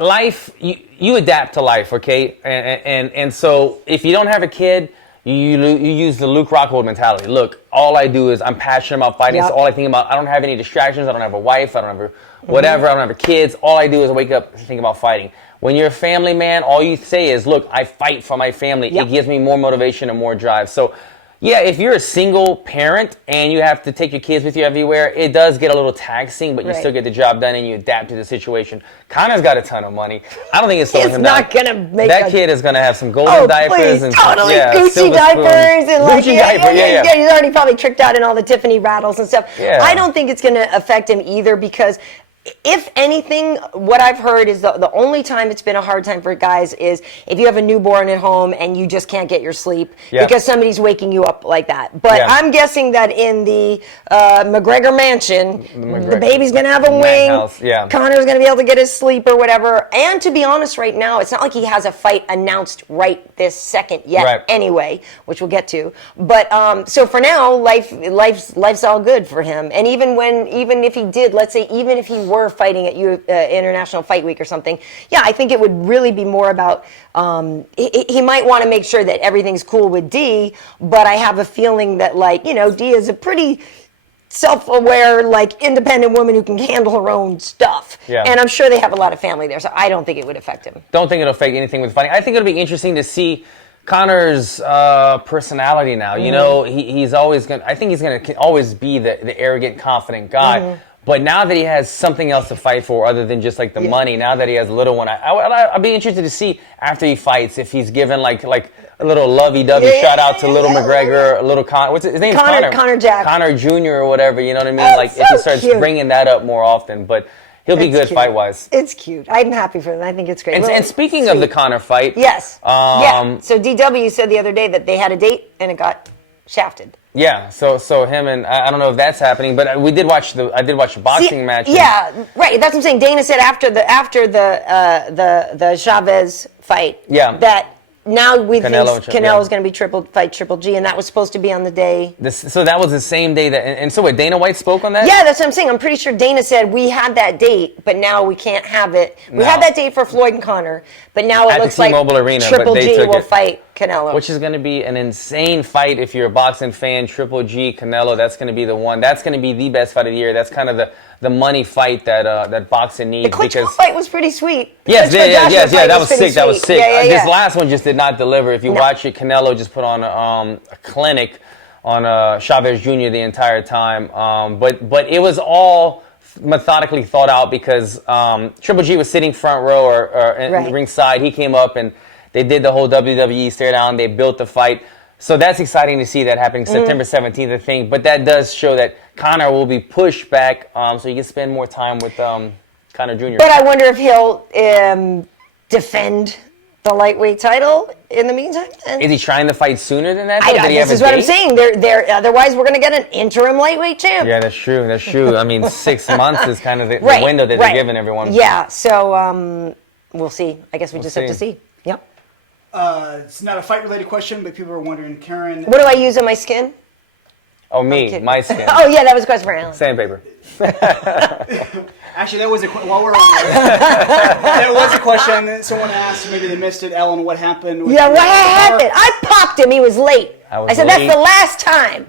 life. You adapt to life, okay? And so if you don't have a kid, you use the Luke Rockhold mentality. Look, all I do is I'm passionate about fighting. It's all I think about. I don't have any distractions. I don't have a wife. I don't have whatever. I don't have kids. All I do is wake up and think about fighting. When you're a family man, all you say is, look, I fight for my family. It gives me more motivation and more drive. So, yeah, if you're a single parent and you have to take your kids with you everywhere, it does get a little taxing, but you still get the job done and you adapt to the situation. Connor's got a ton of money. I don't think it's slowing him down. It's not going to make that kid is going to have some golden diapers. Please, And totally Gucci Gucci diapers. And like, Gucci diaper, yeah. He's already probably tricked out in all the Tiffany rattles and stuff. Yeah. I don't think it's going to affect him either because if anything, what I've heard is the only time it's been a hard time for guys is if you have a newborn at home and you just can't get your sleep because somebody's waking you up like that. But I'm guessing that in the McGregor mansion, the baby's going to have a wing. House, Connor's going to be able to get his sleep or whatever. And to be honest, right now, it's not like he has a fight announced right this second yet anyway, which we'll get to. But so for now, life's all good for him. And even if he did, let's say, even if he were fighting at International Fight Week or something, I think it would really be more about he might want to make sure that everything's cool with D, but I have a feeling that D is a pretty self-aware, independent woman who can handle her own stuff. Yeah. And I'm sure they have a lot of family there, so I don't think it would affect him. Don't think it'll affect anything with fighting. I think it'll be interesting to see Connor's personality now. You know, he's always I think he's going to always be the arrogant, confident guy. But now that he has something else to fight for other than just the money, now that he has a little one, I'll be interested to see after he fights if he's given like a little lovey-dovey shout out to little McGregor, a little what's his name? Connor Jack. Connor Jr. or whatever, you know what I mean? If he starts bringing that up more often, but he'll be good fight-wise. It's cute. I'm happy for him. I think it's great. And speaking of the Connor fight. Yes. So DW said the other day that they had a date and it got shafted. Yeah, so him and I don't know if that's happening, but I did watch the boxing match. Yeah, right. That's what I'm saying. Dana said after the Chavez fight. Yeah. That now we think Canelo's going to be Triple G, and that was supposed to be on the day. So that was the same day and so what, Dana White spoke on that? Yeah, that's what I'm saying. I'm pretty sure Dana said we had that date, but now we can't have it. We had that date for Floyd and Connor, but now it looks like Arena, Triple G will fight Canelo. Which is going to be an insane fight if you're a boxing fan. Triple G, Canelo, that's going to be the one. That's going to be the best fight of the year. That's kind of the money fight that boxing needs. The Klitschko fight was pretty sweet. Yes, that was sick. That was sick. Yeah. This last one just did not deliver. If you watch it, Canelo just put on a clinic on Chavez Jr. the entire time. But it was all methodically thought out because Triple G was sitting front row or in the ringside. He came up and they did the whole WWE stare down. They built the fight. So that's exciting to see that happening September 17th, I think. But that does show that Conor will be pushed back so he can spend more time with Conor Jr. But I wonder if he'll defend the lightweight title in the meantime. Is he trying to fight sooner than that? This is what I'm saying. They're otherwise we're going to get an interim lightweight champ. Yeah, that's true. I mean, 6 months is kind of the window that they're giving everyone. Yeah, so we'll see. I guess we just have to see. Yep. It's not a fight-related question, but people are wondering, Karyn. What do I use on my skin? Oh, my skin. Oh, yeah, that was a question for Alan. Sandpaper. Actually, that was a while we're on there. That was a question. Someone asked, maybe they missed it. Ellen, what happened? What happened? I popped him. He was late. I said, that's the last time.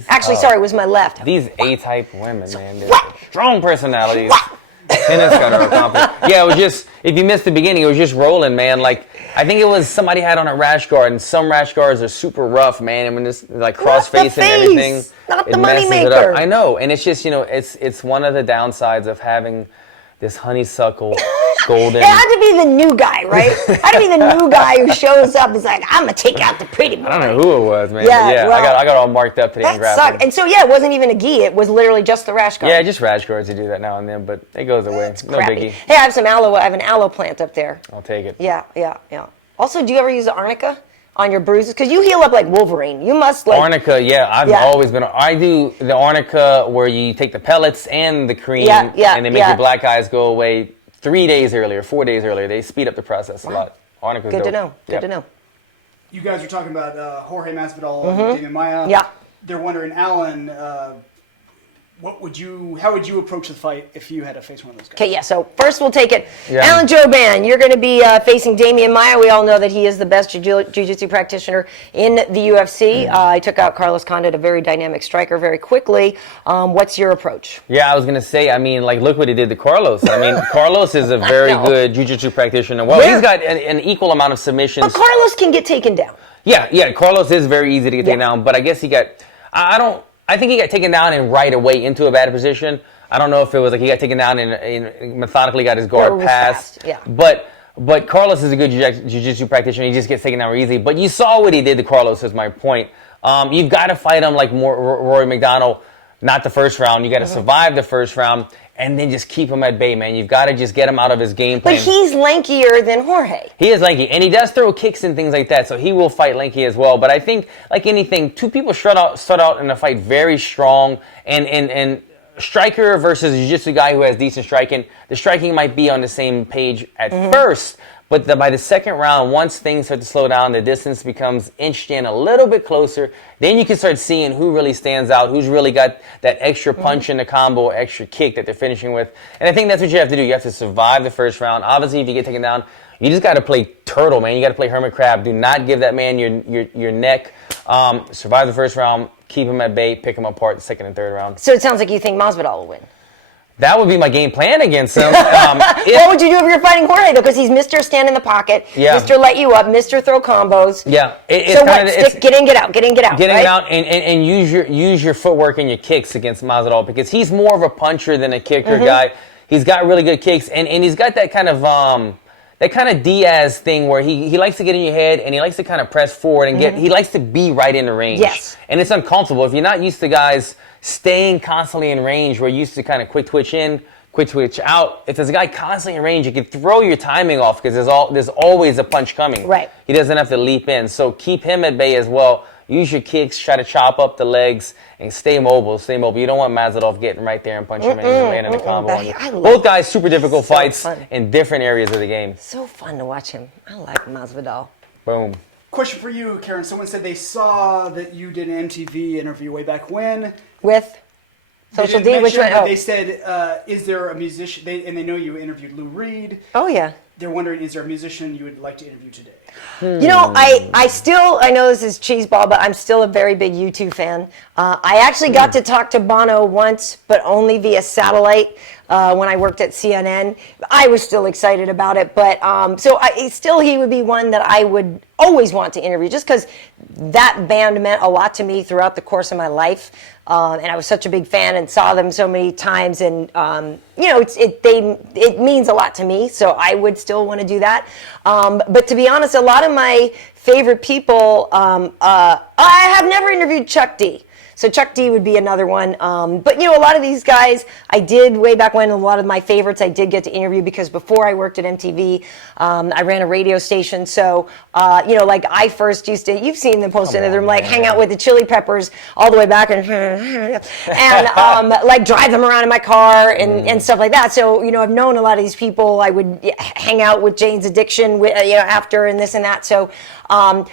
Sorry, it was my left. These A-type women, man. They're strong personalities. Tennis got her accomplished. Yeah, it was just, if you missed the beginning, it was just rolling, man. Like, I think it was somebody had on a rash guard, and some rash guards are super rough, man. And when it's like cross-face and everything, not it the messes it moneymaker. up. I know, and it's just, it's one of the downsides of having this honeysuckle golden. It had to be the new guy, right? It had to be the new guy who shows up and is like, I'm going to take out the pretty boy. I don't know who it was, man. Yeah, Yeah, well, I got all marked up today and That graphic. sucked. And so, yeah, it wasn't even a gi. It was literally just the rash guard. Yeah, just rash guards, you do that now and then, but it goes away. It's No crappy. biggie. Hey, I have some aloe. I have an aloe plant up there. I'll take it. Yeah. Also, do you ever use the arnica on your bruises? Because you heal up like Wolverine. You must like... Arnica, yeah, I've always been. I do the arnica where you take the pellets and the cream, and they make your black eyes go away 3 days earlier, 4 days earlier. They speed up the process a lot. Arnica's Good dope. to know. Good to know. You guys were talking about Jorge Masvidal, Demian Maia. Yeah. They're wondering, Alan, how would you approach the fight if you had to face one of those guys? Okay, yeah, so first we'll take it. Yeah. Alan Jouban, you're going to be facing Demian Maia. We all know that he is the best jiu-jitsu practitioner in the UFC. He took out Carlos Condit, a very dynamic striker, very quickly. What's your approach? Yeah, I was going to say, I mean, like, look what he did to Carlos. I mean, Carlos is a very good jiu-jitsu practitioner. Well, he's got an equal amount of submissions. But Carlos can get taken down. Yeah, Carlos is very easy to get taken down, but I guess he got, I think he got taken down and right away into a bad position. I don't know if it was like he got taken down and methodically got his guard passed. Yeah. But Carlos is a good jiu-jitsu practitioner. He just gets taken down easy. But you saw what he did to Carlos, is my point. You've got to fight him like Rory McDonald, not the first round. You got to survive the first round and then just keep him at bay, man. You've got to just get him out of his game plan. But he's lankier than Jorge. He is lanky, and he does throw kicks and things like that, so he will fight lanky as well. But I think, like anything, two people start out in a fight very strong, and striker versus a jiu-jitsu guy who has decent striking, the striking might be on the same page at first, but by the second round, once things start to slow down, the distance becomes inched in a little bit closer, then you can start seeing who really stands out, who's really got that extra punch in the combo, extra kick that they're finishing with. And I think that's what you have to do. You have to survive the first round. Obviously, if you get taken down, you just got to play turtle, man. You got to play hermit crab. Do not give that man your neck. Survive the first round, keep him at bay, pick him apart the second and third round. So it sounds like you think Masvidal will win. That would be my game plan against him. What would you do if you're fighting Jorge, though? Because he's Mr. Stand in the pocket, Mr. Let you up, Mr. Throw combos. Yeah. So what? Get in, get out, get in, get out. Getting right? out and use your footwork and your kicks against Masvidal, because he's more of a puncher than a kicker guy. He's got really good kicks, and he's got that kind of Diaz thing where he likes to get in your head and he likes to kind of press forward and he likes to be right in the range. Yes. And it's uncomfortable if you're not used to guys staying constantly in range. We're used to kind of quick twitch in, quick twitch out. If there's a guy constantly in range, you can throw your timing off because there's always a punch coming. Right. He doesn't have to leap in. So keep him at bay as well. Use your kicks, try to chop up the legs, and stay mobile. You don't want Masvidal getting right there and punching him and landing the combo on you. Both guys, super difficult fights in different areas of the game. So fun to watch him. I like Masvidal. Boom. Question for you, Karyn. Someone said they saw that you did an MTV interview way back when. With Social D, which one? They said, is there a musician, and they know you interviewed Lou Reed. Oh, yeah. They're wondering, is there a musician you would like to interview today? You know, I know this is cheeseball, but I'm still a very big U2 fan. I actually got to talk to Bono once, but only via satellite when I worked at CNN. I was still excited about it, but he would be one that I would always want to interview, just because that band meant a lot to me throughout the course of my life. And I was such a big fan and saw them so many times, and it means a lot to me. So I would still want to do that. But to be honest, a lot of my favorite people, I have never interviewed Chuck D. So Chuck D would be another one. But, a lot of these guys, I did way back when, a lot of my favorites I did get to interview, because before I worked at MTV, I ran a radio station. So, like I first used to, you've seen them post in them, like hang out with the Chili Peppers all the way back and like drive them around in my car and stuff like that. So, I've known a lot of these people. I would hang out with Jane's Addiction, after and this and that. So, what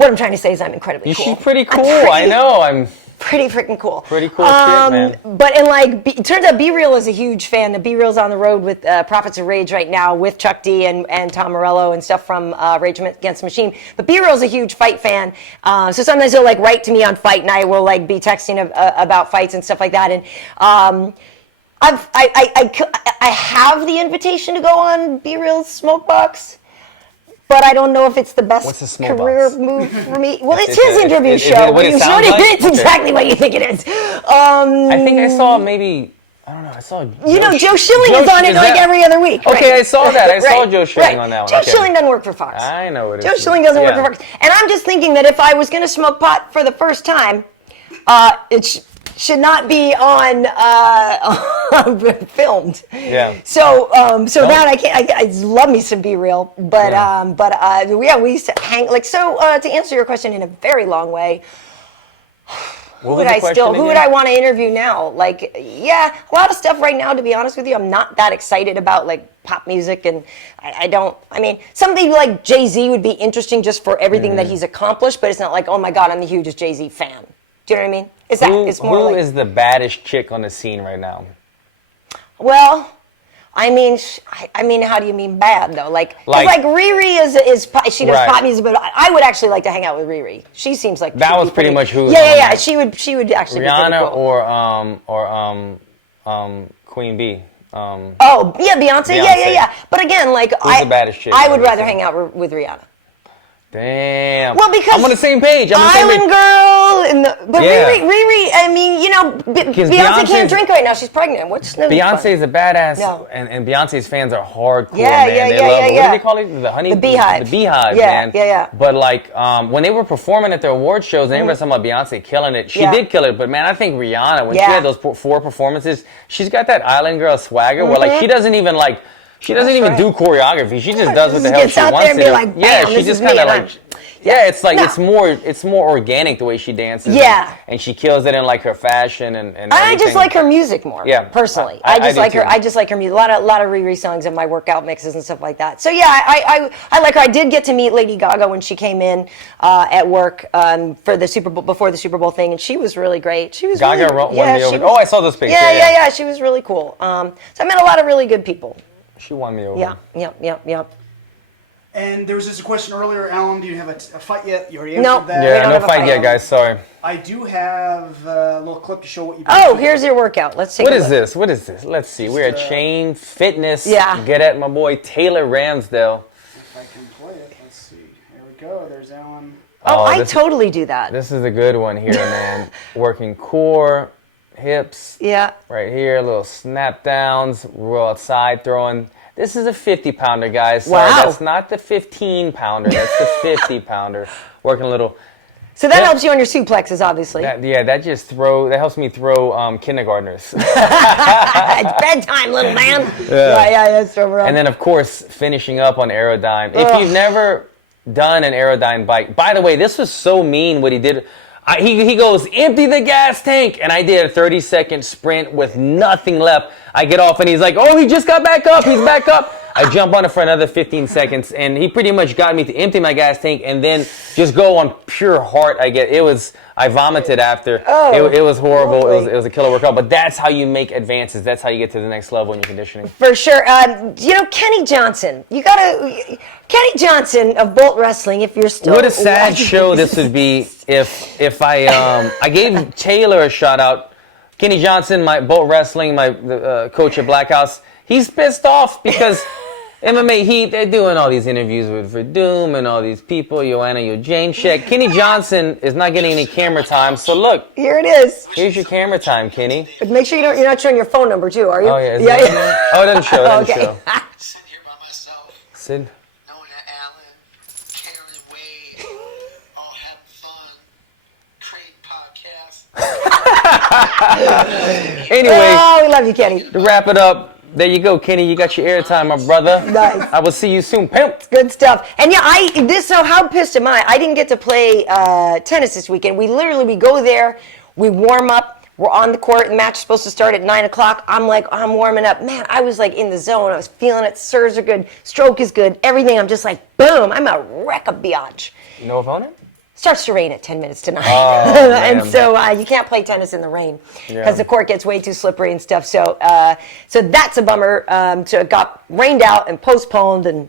I'm trying to say is I'm incredibly cool. She's pretty cool. I know. I'm pretty freaking cool. Pretty cool shit, man. But it turns out Be Real is a huge fan. The Be Real's on the road with Prophets of Rage right now with Chuck D and Tom Morello and stuff from Rage Against the Machine. But Be Real's a huge fight fan. So sometimes he'll write to me on fight night. We'll be texting about fights and stuff like that. And I have the invitation to go on Be Real Smokebox, but I don't know if it's the best career move for me. Well, it's his interview show. It's exactly what you think it is. I think I saw maybe. I don't know. I saw. Joe Schilling is on it like every other week. Okay, right? I saw that. I saw Joe Schilling on that one. Joe Schilling doesn't work for Fox. I know what it is. Joe Schilling doesn't work for Fox. And I'm just thinking that if I was going to smoke pot for the first time, it should not be on filmed. Yeah. So that I can't. I love me some Be Real, but we used to hang like so. To answer your question in a very long way. Who would I want to interview now? Like, a lot of stuff right now, to be honest with you, I'm not that excited about, like, pop music, and I mean, something like Jay-Z would be interesting just for everything that he's accomplished, but it's not like, oh my God, I'm the hugest Jay-Z fan. Do you know what I mean? Who is the baddest chick on the scene right now? Well, I mean, how do you mean bad though? Like Riri she does pop music, but I would actually like to hang out with Riri. She seems like that was pretty much who. Yeah. She would actually Rihanna be pretty cool. or Queen Bee. Beyonce. Yeah. But again, like who's the baddest chick? I would rather hang out with Rihanna. Damn. Well, because I'm on the same page. Island Girl, but Riri. I mean, Beyonce can't drink right now. She's pregnant. Beyonce's a badass, and Beyonce's fans are hardcore. Yeah, man. They love it. What do they call it? The Beehive. The Beehive, man. Yeah. But like, when they were performing at the award shows, and everybody's talking about Beyonce killing it. She did kill it, but man, I think Rihanna, when she had those 4 performances, she's got that Island Girl swagger where like she doesn't even do choreography. She just does what the hell she wants to do. Like, she just kind of like. Yeah, it's like it's more organic the way she dances. Yeah, and she kills it in like her fashion and I just like her music more. Yeah, personally, I just like her. I just like her music. A lot of Riri songs in my workout mixes and stuff like that. So yeah, I like her. I did get to meet Lady Gaga when she came in at work for the Super Bowl before the Super Bowl thing, and she was really great. She was Gaga won me over. I saw those pictures. Yeah. She was really cool. So I met a lot of really good people. She won me over. Yep. And there was just a question earlier, Alan, do you have a fight yet? You already answered that. Yeah, no fight yet, guys. Sorry. I do have a little clip to show what you've been doing. Here's your workout. Let's see. What is this? Let's see. We're at Chain Fitness. Yeah. Get at my boy Taylor Ramsdale. If I can play it, let's see. Here we go. There's Alan. I totally do that. This is a good one here, man. Working core, hips. Yeah. Right here, little snap downs. We're outside throwing. This is a 50-pounder, guys. Sorry, that's not the 15-pounder. That's the 50-pounder. Working a little. So that helps you on your suplexes, obviously. That helps me throw kindergartners. It's bedtime, little man. Yeah. Throw around. And then, of course, finishing up on Aerodyne. If you've never done an Aerodyne bike, by the way, this was so mean what he did. He goes, empty the gas tank. And I did a 30-second sprint with nothing left. I get off and he's like, he just got back up. He's back up. I jump on it for another 15 seconds. And he pretty much got me to empty my gas tank and then just go on pure heart. I vomited after. It was horrible. It was a killer workout. But that's how you make advances. That's how you get to the next level in your conditioning. For sure. Kenny Johnson. Kenny Johnson of Bolt Wrestling, if you're still What a sad show this would be if I gave Taylor a shout out. Kenny Johnson, my Bolt Wrestling, the coach at Black House, he's pissed off because MMA Heat, they're doing all these interviews with Werdum and all these people, Joanna, Jedrzejczyk. Kenny Johnson is not getting any camera time, so look. Here it is. Here's your camera time, Kenny. But make sure you're not showing your phone number too, are you? Oh, yeah. It doesn't show. It doesn't show. Sitting here by myself. Sid? Knowing that Alan, Karyn, Wade, all having fun, creating podcasts. Anyway. We love you, Kenny. To wrap it up, there you go, Kenny. You got your airtime, my brother. Nice. I will see you soon. Pimp. Good stuff. And so how pissed am I? I didn't get to play tennis this weekend. We go there, we warm up, we're on the court, the match is supposed to start at 9 o'clock. I'm warming up. Man, I was like in the zone. I was feeling it. Serves are good. Stroke is good. Everything. I'm just like, boom. I'm a wreck of biatch. No opponent? Starts to rain at 10 minutes to 9. And so you can't play tennis in the rain because the court gets way too slippery and stuff. So that's a bummer. So it got rained out and postponed, and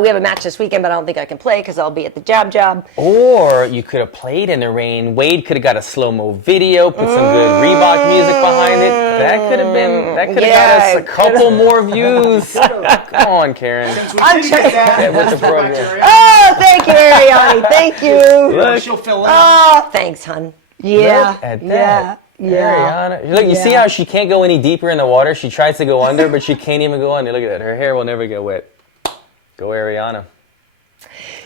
We have a match this weekend, but I don't think I can play because I'll be at the job. Or you could have played in the rain. Wade could have got a slow-mo video, put some good Reebok music behind it. That could have got us a couple more views. Come on, Karyn. Since we didn't get that, with the let's go back to program. Ariana. Oh, thank you, Ariane. Thank you. Look. She'll fill in. Oh, thanks, hon. Yeah. Look at that. Yeah. Ariana. Look, you see how she can't go any deeper in the water? She tries to go under, but she can't even go under. Look at that. Her hair will never get wet. Go Ariana.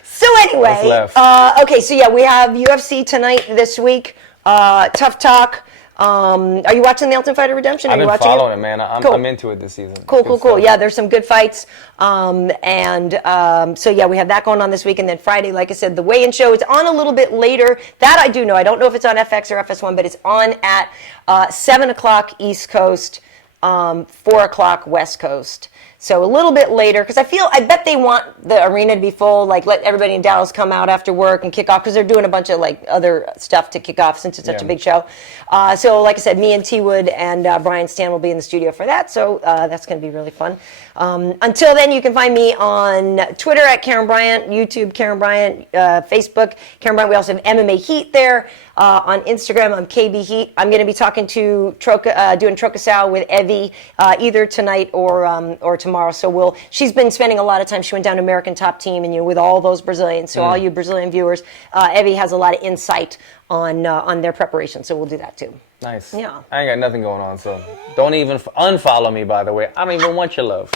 So anyway, What's left? Okay, so yeah, we have UFC tonight this week. Tough Talk. Are you watching the Ultimate Fighter Redemption? I've Are you been watching following it? it, man. Cool. I'm into it this season. Cool. Good stuff. Yeah, there's some good fights. So yeah, we have that going on this week. And then Friday, like I said, the weigh-in show. It's on a little bit later. That I do know. I don't know if it's on FX or FS1, but it's on at 7 o'clock East Coast, 4 o'clock West Coast. So a little bit later, because I bet they want the arena to be full, like let everybody in Dallas come out after work and kick off, because they're doing a bunch of like other stuff to kick off since it's such a big show. So like I said, me and T Wood and Brian Stan will be in the studio for that, so that's going to be really fun. Until then, you can find me on Twitter at Karyn Bryant, YouTube Karyn Bryant, Facebook Karyn Bryant. We also have MMA Heat there. On Instagram, I'm KB Heat. I'm going to be talking to doing Trocasao with Evie either tonight or tomorrow. So she's been spending a lot of time. She went down to American Top Team, and with all those Brazilians. So all you Brazilian viewers, Evie has a lot of insight on their preparation. So we'll do that too. Nice. Yeah. I ain't got nothing going on, so don't even unfollow me, by the way. I don't even want your love.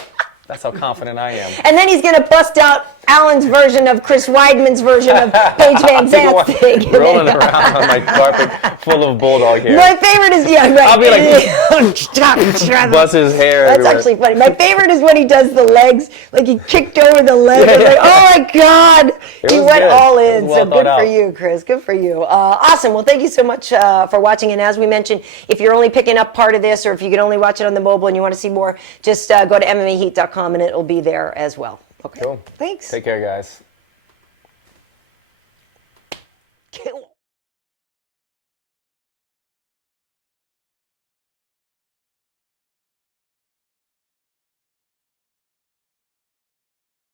That's how confident I am. And then he's going to bust out Alan's version of Chris Weidman's version of Paige Van Zant's thing. Rolling around on my carpet full of bulldog hair. My favorite is, yeah, right. I'll be like, bust his hair That's everywhere. actually funny. My favorite is when he does the legs, like he kicked over the leg. Yeah, I was like, yeah. oh my God. He was went good. all It in. was So well good thought for out. you, Chris. Good for you. Awesome. Well, thank you so much for watching. And as we mentioned, if you're only picking up part of this, or if you can only watch it on the mobile and you want to see more, just go to MMAheat.com and it'll be there as well. Okay. Cool. Thanks. Take care, guys.